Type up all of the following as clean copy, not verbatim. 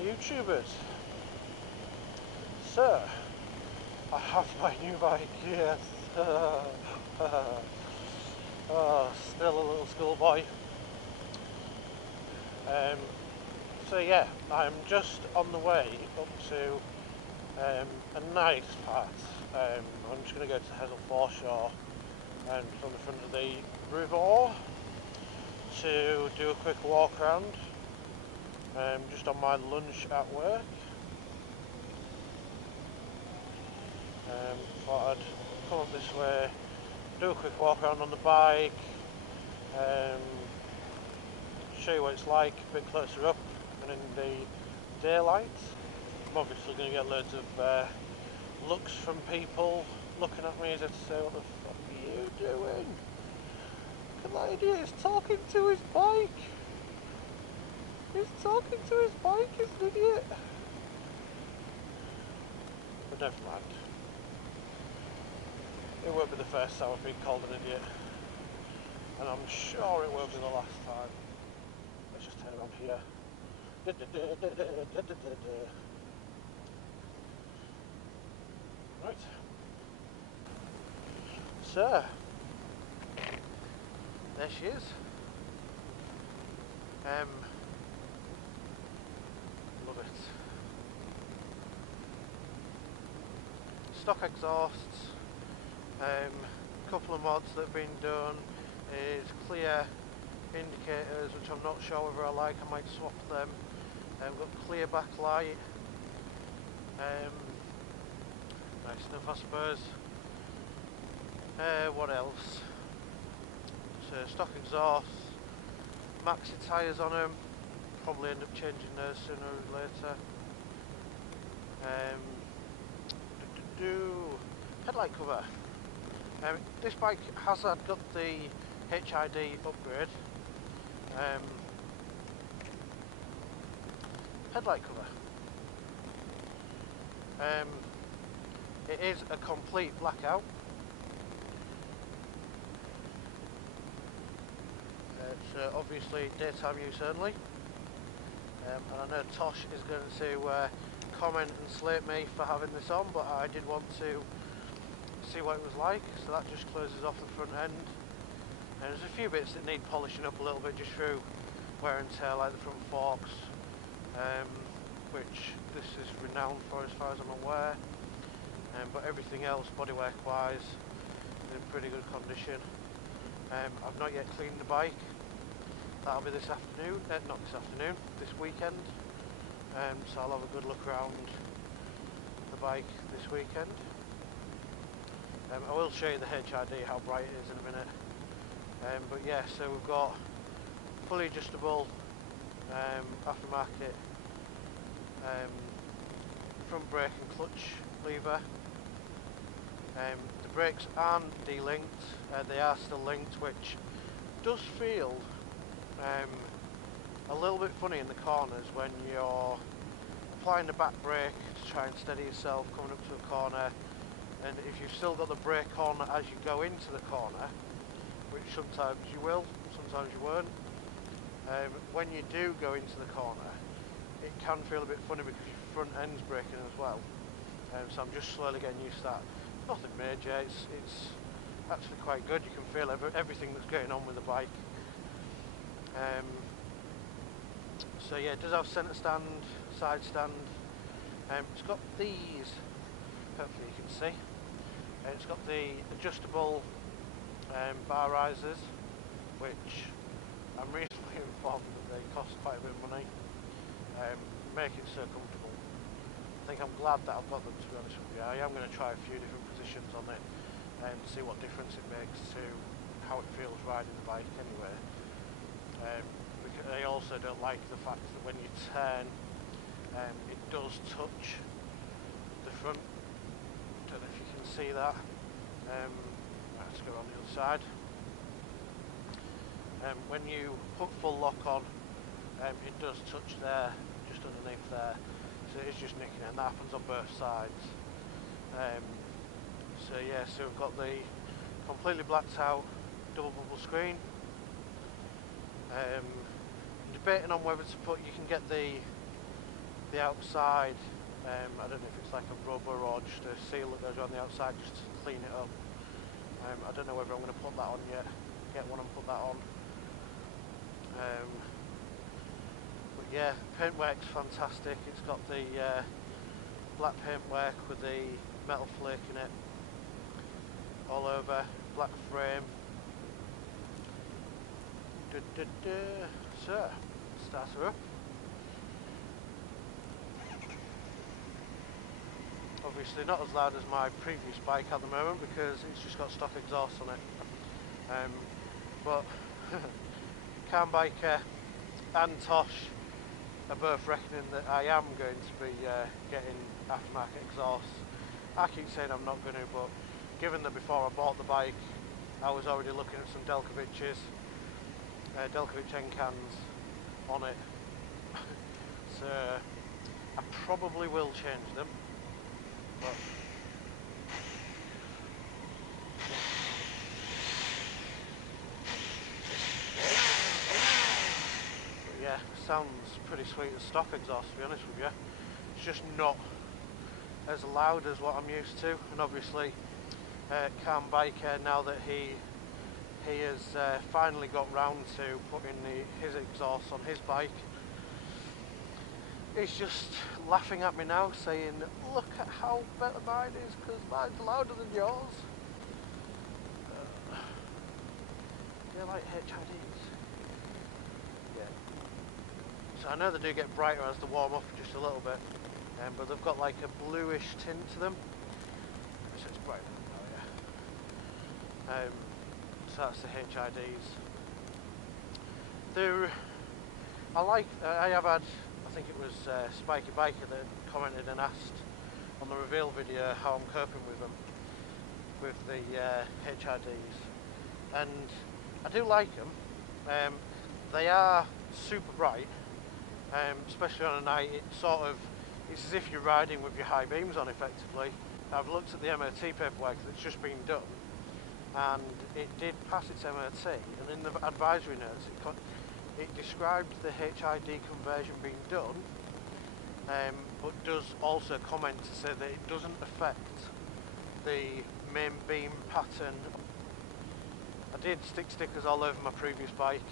YouTubers. So, I have my new bike, yes. Oh, still a little schoolboy. So yeah, I'm just on the way up to a nice part. I'm just going to go to Hessel Foreshore and on the front of the river to do a quick walk around. Just on my lunch at work. Thought I'd come up this way, do a quick walk around on the bike, show you what it's like a bit closer up and in the daylight. I'm obviously going to get loads of looks from people looking at me as if to say, what the fuck are you doing? Look at that idiot, he's talking to his bike. He's talking to his bike, he's an idiot. But never mind. It won't be the first time I've been called an idiot. And I'm sure it won't be the last time. Let's just turn around here. Right. So, there she is. Love it. Stock exhausts. A couple of mods that have been done is clear indicators, which I'm not sure whether I like. I might swap them. Got clear backlight. Nice enough, I suppose. What else? So stock exhausts, maxi tyres on them. Probably end up changing those sooner or later. Headlight cover. This bike has got the HID upgrade. Headlight cover. It is a complete blackout. It's obviously daytime use only. And I know Tosh is going to comment and slate me for having this on, but I did want to see what it was like, so that just closes off the front end. And there's a few bits that need polishing up a little bit just through wear and tear, like the front forks, which this is renowned for as far as I'm aware. But everything else, bodywork wise, is in pretty good condition. I've not yet cleaned the bike. That'll be this afternoon, not this afternoon, this weekend. So I'll have a good look around the bike this weekend. I will show you the HID, how bright it is in a minute. But yeah, so we've got fully adjustable aftermarket front brake and clutch lever. The brakes aren't de-linked, they are still linked, which does feel a little bit funny in the corners when you're applying the back brake to try and steady yourself coming up to a corner. And if you've still got the brake on as you go into the corner, which sometimes you will, sometimes you won't, when you do go into the corner, it can feel a bit funny because your front end's braking as well. So I'm just slowly getting used to that. Nothing major, it's actually quite good. You can feel everything that's going on with the bike. So yeah, it does have centre stand, side stand. It's got these, hopefully you can see. It's got the adjustable bar risers, which I'm reasonably informed that they cost quite a bit of money. Make it so comfortable. I think I'm glad that I've got them, to be honest with you. I am going to try a few different positions on it and see what difference it makes to how it feels riding the bike anyway. Because I also don't like the fact that when you turn, it does touch the front. Don't know if you can see that. Let's go on the other side. When you put full lock on, it does touch there, just underneath there. So it is just nicking it, and that happens on both sides. So yeah, so we've got the completely blacked out double bubble screen. Debating on whether to put, you can get the the outside, I don't know if it's like a rubber or just a seal that goes around the outside just to clean it up. I don't know whether I'm going to put that on yet, get one and put that on. But yeah, paintwork's fantastic. It's got the black paintwork with the metal flake in it all over, black frame. So, start her up. Obviously not as loud as my previous bike at the moment because it's just got stock exhaust on it. But Cam Biker and Tosh are both reckoning that I am going to be getting aftermarket exhaust. I keep saying I'm not going to, but given that before I bought the bike I was already looking at some Delkovic's end cans on it, so I probably will change them. But yeah, sounds pretty sweet as stock exhaust, to be honest with you. It's just not as loud as what I'm used to, and obviously Cam Biker, now that he has finally got round to putting his exhaust on his bike, he's just laughing at me now saying, look at how better mine is because mine's louder than yours. They're like HIDs. Yeah. So I know they do get brighter as they warm up just a little bit, but they've got like a bluish tint to them. So it's brighter now, yeah. So that's the HIDs. I have had, I think it was Spiky Biker that commented and asked on the reveal video how I'm coping with them, with the HIDs, and I do like them. They are super bright, especially on a night. It's as if you're riding with your high beams on effectively. I've looked at the MOT paperwork that's just been done, and it did pass its MOT, and in the advisory notes it described the HID conversion being done, but does also comment to say that it doesn't affect the main beam pattern. I did stick stickers all over my previous bike.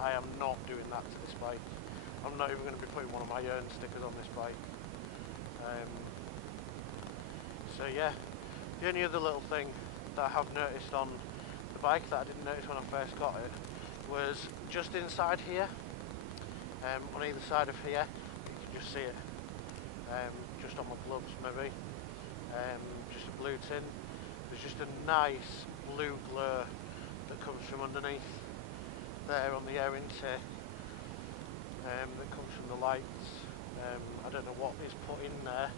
I am not doing that to this bike. I'm not even going to be putting one of my own stickers on this bike. So yeah, the only other little thing that I have noticed on the bike that I didn't notice when I first got it was just inside here, on either side of here, you can just see it, just on my gloves maybe, just a blue tin. There's just a nice blue glow that comes from underneath there on the air intake, that comes from the lights. I don't know what is put in there.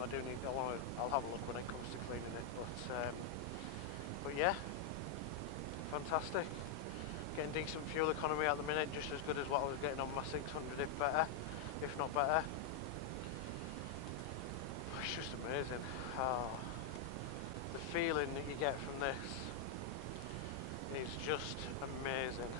I'll have a look when it comes to cleaning it, but yeah, fantastic. Getting decent fuel economy at the minute, just as good as what I was getting on my 600, if not better. It's just amazing. The feeling that you get from this is just amazing.